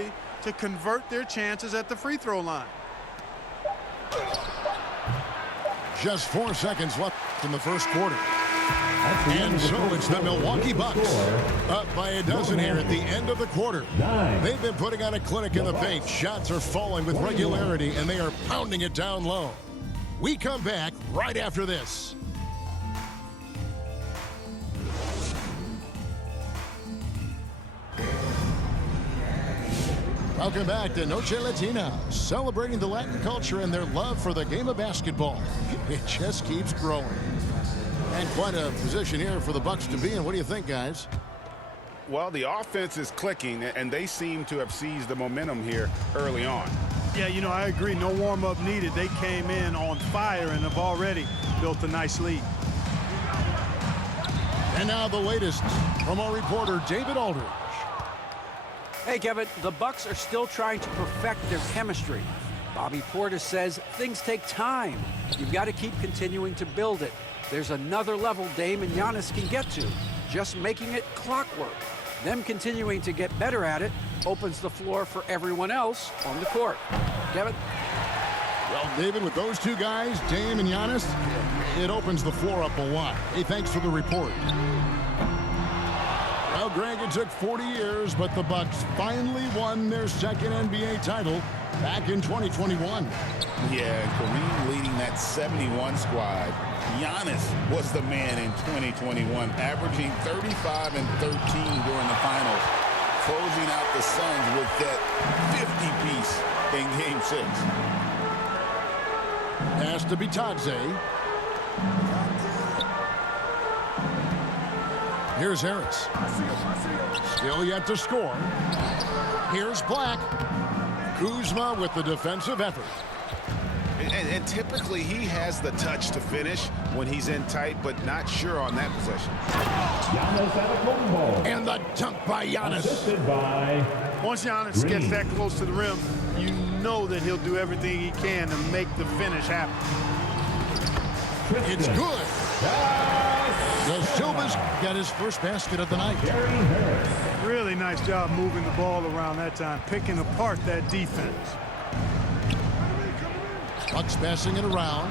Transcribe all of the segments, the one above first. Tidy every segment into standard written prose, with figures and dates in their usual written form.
ability to convert their chances at the free throw line. Just 4 seconds left in the first quarter. And so it's the Milwaukee Bucks up by a dozen here at the end of the quarter. They've been putting on a clinic in the paint. Shots are falling with regularity, and they are pounding it down low. We come back right after this. Welcome back to Noche Latina, celebrating the Latin culture and their love for the game of basketball. It just keeps growing. And quite a position here for the Bucks to be in. What do you think, guys? Well, the offense is clicking, and they seem to have seized the momentum here early on. Yeah, you know, I agree. No warm-up needed. They came in on fire and have already built a nice lead. And now the latest from our reporter, David Aldridge. Hey, Kevin, the Bucks are still trying to perfect their chemistry. Bobby Portis says things take time. You've got to keep continuing to build it. There's another level Dame and Giannis can get to, just making it clockwork. Them continuing to get better at it opens the floor for everyone else on the court. Kevin? Well, David, with those two guys, Dame and Giannis, it opens the floor up a lot. Hey, thanks for the report. Well, Greg, it took 40 years, but the Bucks finally won their second NBA title back in 2021. Yeah, Kareem leading that 71 squad. Giannis was the man in 2021, averaging 35 and 13 during the finals, closing out the Suns with that 50-piece in Game 6. Pass to Bitadze. Here's Harris. Still yet to score. Here's Black. Kuzma with the defensive effort. And typically he has the touch to finish when he's in tight, but not sure on that possession. And the dunk by Giannis. Once Giannis gets that close to the rim, you know that he'll do everything he can to make the finish happen. It's good. The Silvers got his first basket of the night. Really nice job moving the ball around that time, picking apart that defense. Bucks passing it around.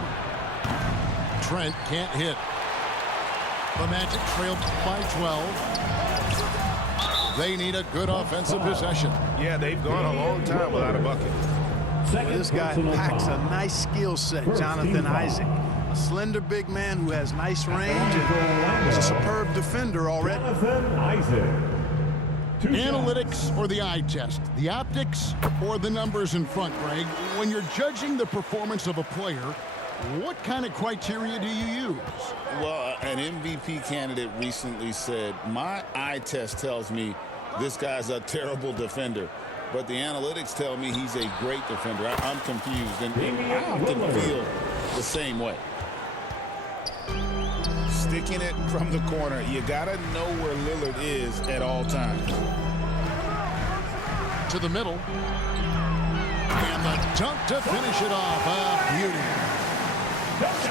Trent can't hit. The Magic trailed by 12. They need a good offensive possession. Yeah, they've gone a long time without a bucket. Well, this guy packs a nice skill set, Jonathan Isaac. A slender big man who has nice range and is a superb defender already. Analytics or the eye test? The optics or the numbers in front, Greg? When you're judging the performance of a player, what kind of criteria do you use? Well, an MVP candidate recently said, my eye test tells me this guy's a terrible defender, but the analytics tell me he's a great defender. I'm confused, and I often feel the same way. Sticking it from the corner, you gotta know where Lillard is at all times. To the middle. And the dunk to finish it off. A beauty.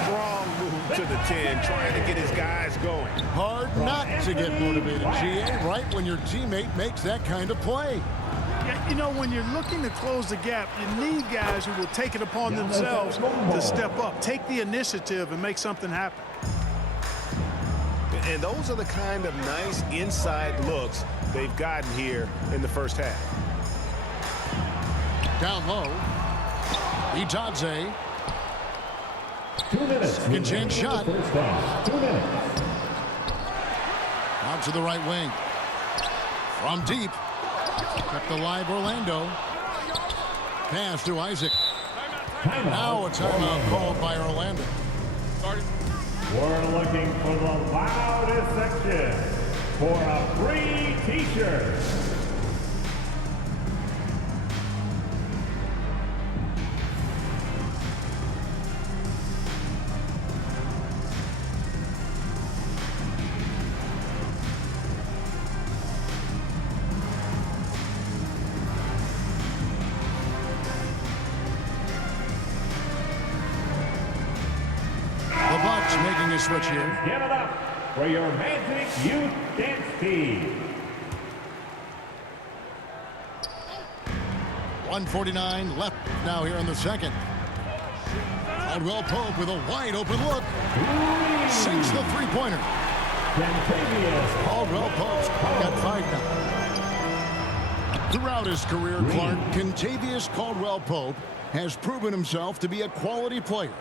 Strong move to the 10, trying to get his guys going. Hard not to get motivated, GA, right when your teammate makes that kind of play. Yeah, you know, when you're looking to close the gap, you need guys who will take it upon themselves to step up, take the initiative, and make something happen. And those are the kind of nice inside looks they've gotten here in the first half. Down low. Bitadze. 2 minutes. Second chance shot. 2 minutes. Out to the right wing. From deep. Kept alive Orlando. Pass to Isaac. Now a timeout called by Orlando. We're looking for the loudest section for a free t-shirt. Making a switch here. Give it up for your Magic Youth Dance Team. 1:49 left now here in the second. Caldwell Pope with a wide open look. Sinks the three-pointer. Caldwell Pope's got 5 now. Throughout his career, Clark, Kentavious Caldwell Pope has proven himself to be a quality player.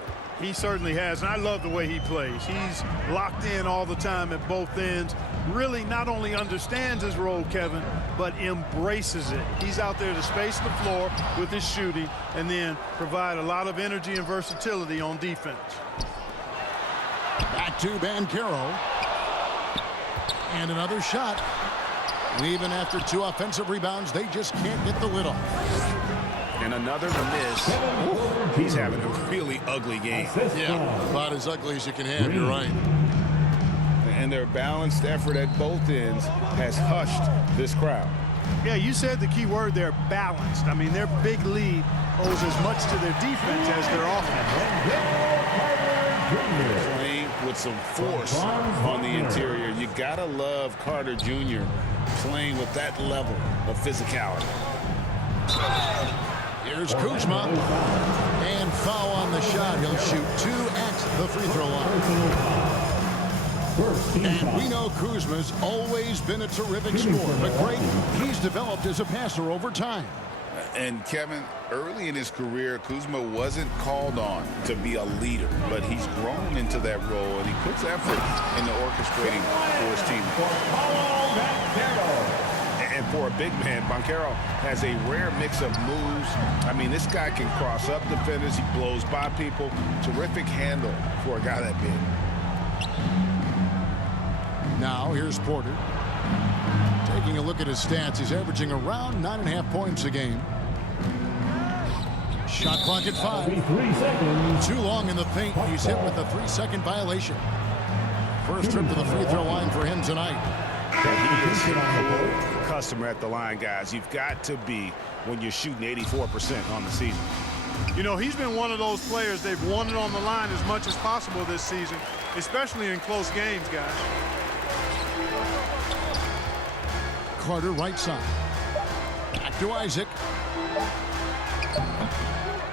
He certainly has, and I love the way he plays. He's locked in all the time at both ends. Really not only understands his role, Kevin, but embraces it. He's out there to space the floor with his shooting and then provide a lot of energy and versatility on defense. Back to Banchero. And another shot. And even after 2 offensive rebounds, they just can't get the lid off. And another miss. Ooh, he's having a really ugly game. Yeah, about as ugly as you can have, you're right. And their balanced effort at both ends has hushed this crowd. Yeah, you said the key word there, balanced. I mean, their big lead owes as much to their defense as their offense. Playing with some force on the interior. You gotta love Carter Jr. playing with that level of physicality. Here's Kuzma. And foul on the shot. He'll shoot 2 at the free throw line. And we know Kuzma's always been a terrific scorer, but great, he's developed as a passer over time. And Kevin, early in his career, Kuzma wasn't called on to be a leader, but he's grown into that role, and he puts effort into orchestrating for his team. And for a big man, Banchero has a rare mix of moves. I mean, this guy can cross up defenders. He blows by people. Terrific handle for a guy that big. Now, here's Porter. Taking a look at his stats, he's averaging around 9.5 points a game. Shot clock at 5. Too long in the paint. He's hit with a 3-second violation. First trip to the free throw line for him tonight. He is a customer at the line, guys. You've got to be when you're shooting 84% on the season. You know, he's been one of those players they've wanted on the line as much as possible this season, especially in close games, guys. Carter right side. Back to Isaac.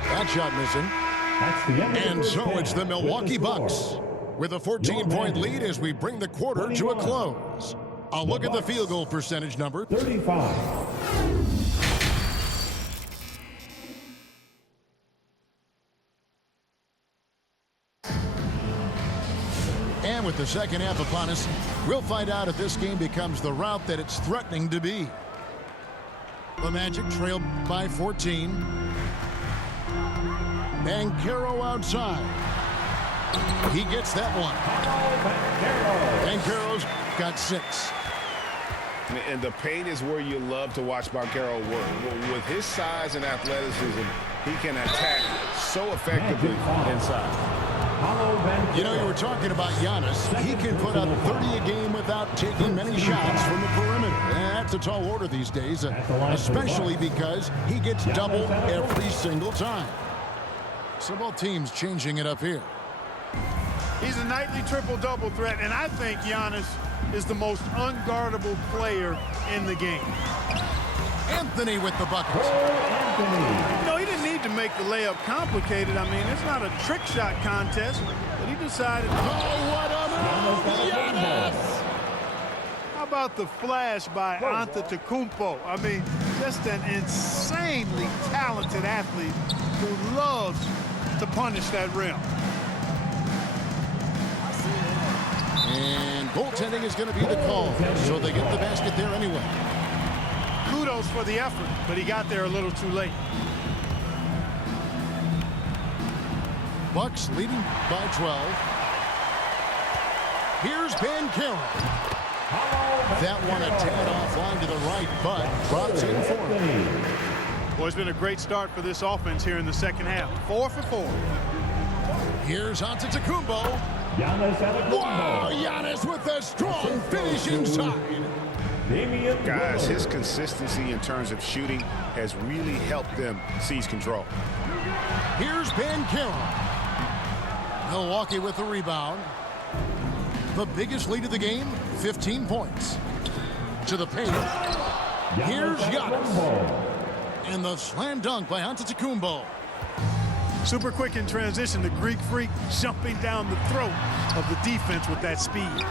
That shot missing. And so it's the Milwaukee Bucks with a 14-point lead as we bring the quarter to a close. A look at the field goal percentage number. 35. And with the second half upon us, we'll find out if this game becomes the route that it's threatening to be. The Magic trail by 14. Banchero outside. He gets that one. Banchero's got 6. And the paint is where you love to watch Banchero work. With his size and athleticism, he can attack so effectively inside. You know, you were talking about Giannis. He can put up 30 a game without taking many shots from the perimeter. And that's a tall order these days, especially because he gets doubled every single time. So both teams changing it up here. He's a nightly triple-double threat, and I think Giannis is the most unguardable player in the game. Anthony with the bucket. You know, he didn't need to make the layup complicated. I mean, it's not a trick shot contest, but he decided. Oh, what a move! Giannis! How about the flash by Antetokounmpo? I mean, just an insanely talented athlete who loves to punish that rim. And goaltending is going to be the call, so they get the basket there anyway. Kudos for the effort, but he got there a little too late. Bucks leading by 12. Here's Banchero. That one a tad offline to the right, but drops in for him. Well, it's been a great start for this offense here in the second half. 4 for 4. Here's Antetokounmpo. Giannis Wow, Giannis with a strong finish inside. Guys, his consistency in terms of shooting has really helped them seize control. Here's Banchero. Milwaukee with the rebound. The biggest lead of the game, 15 points. To the paint. Here's Giannis. And the slam dunk by Antetokounmpo. Super quick in transition. The Greek Freak jumping down the throat of the defense with that speed.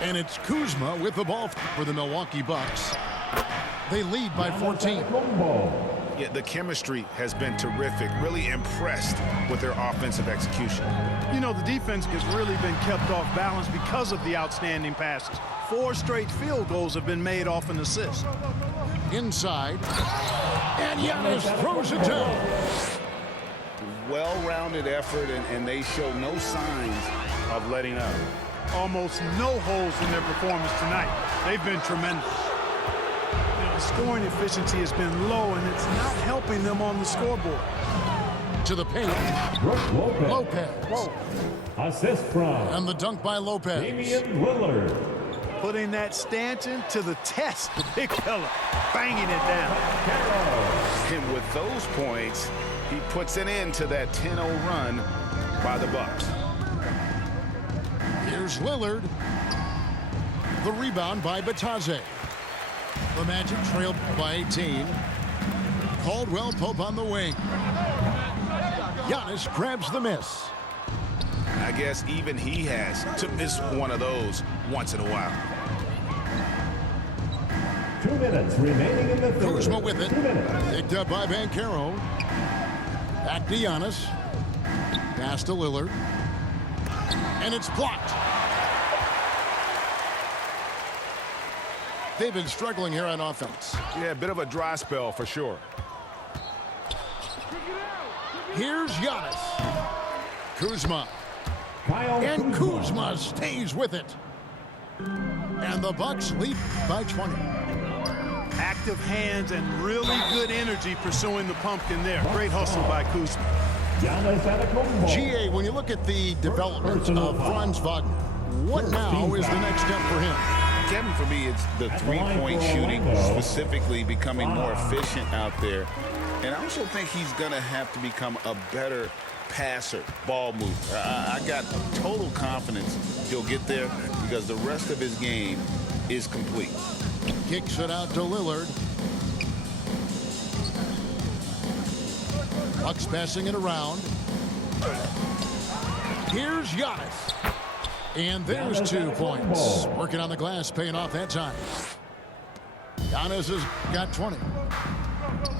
And it's Kuzma with the ball for the Milwaukee Bucks. They lead by 14. Yeah, the chemistry has been terrific. Really impressed with their offensive execution. You know, the defense has really been kept off balance because of the outstanding passes. 4 straight field goals have been made off an assist. Inside. And Giannis throws it down. Well-rounded effort, and they show no signs of letting up. Almost no holes in their performance tonight. They've been tremendous. You know, the scoring efficiency has been low, and it's not helping them on the scoreboard. To the paint. Brooke Lopez. Lopez. Assist from And the dunk by Lopez. Damian Lillard. Putting that stanchion to the test, the big fella, banging it down. And with those points, he puts an end to that 10-0 run by the Bucks. Here's Lillard. The rebound by Batadze. The Magic trailed by 18. Caldwell Pope on the wing. Giannis grabs the miss. I guess even he has to miss one of those once in a while. 2 minutes remaining in the third. Kuzma with it. 2 minutes. Picked up by Banchero. Back to Giannis. Pass to Lillard. And it's blocked. They've been struggling here on offense. Yeah, a bit of a dry spell for sure. Here's Giannis. Kuzma. Kyle And Kuzma stays with it. And the Bucks lead by 20. Active hands and really good energy pursuing the pumpkin there. Great hustle by Kuzma. Giannis Antetokounmpo. GA, when you look at the development of Franz Wagner, what now is the next step for him? Kevin, for me, it's the three-point shooting, specifically becoming more efficient out there. And I also think he's going to have to become a better passer, ball mover. I got total confidence he'll get there because the rest of his game is complete. Kicks it out to Lillard. Bucks passing it around. Here's Giannis. And there's 2 points. Working on the glass, paying off that time. Giannis has got 20.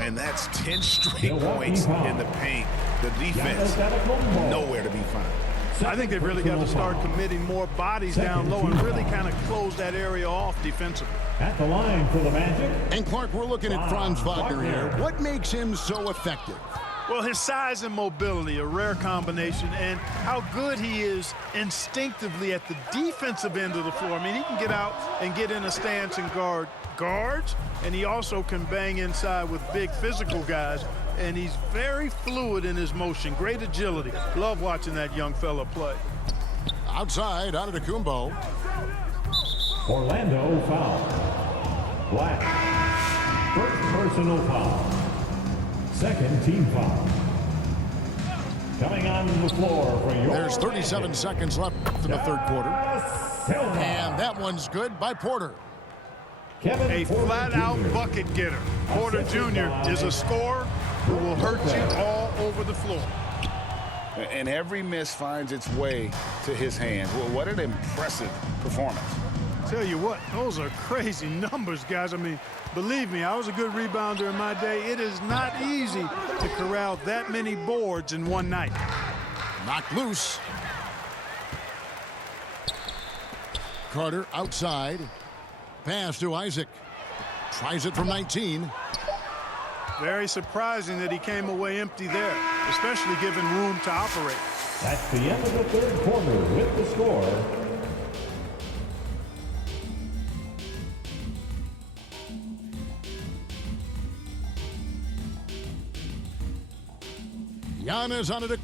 And that's 10 straight points in the paint. The defense, nowhere to be found. I think they've really got to start committing more bodies down low and really kind of close that area off defensively. At the line for the Magic. And Clark, we're looking at Franz Wagner here. What makes him so effective? Well, his size and mobility, a rare combination, and how good he is instinctively at the defensive end of the floor. I mean, he can get out and get in a stance and guard guards, and he also can bang inside with big physical guys, and he's very fluid in his motion. Great agility. Love watching that young fella play. Outside, Antetokounmpo. Orlando foul. Black. First personal foul. Second team foul. Coming on the floor for your There's 37 seconds left in the third quarter. Silva. And that one's good by Porter. Kevin A Porter flat-out Jr. bucket getter. Porter Jr. is a scorer who will hurt you all over the floor. And every miss finds its way to his hand. Well, what an impressive performance. Tell you what, those are crazy numbers, guys. I mean, believe me, I was a good rebounder in my day. It is not easy to corral that many boards in one night. Knocked loose. Carter outside. Pass to Isaac. Tries it from 19. Very surprising that he came away empty there, especially given room to operate. That's the end of the third quarter with the score. Giannis on it.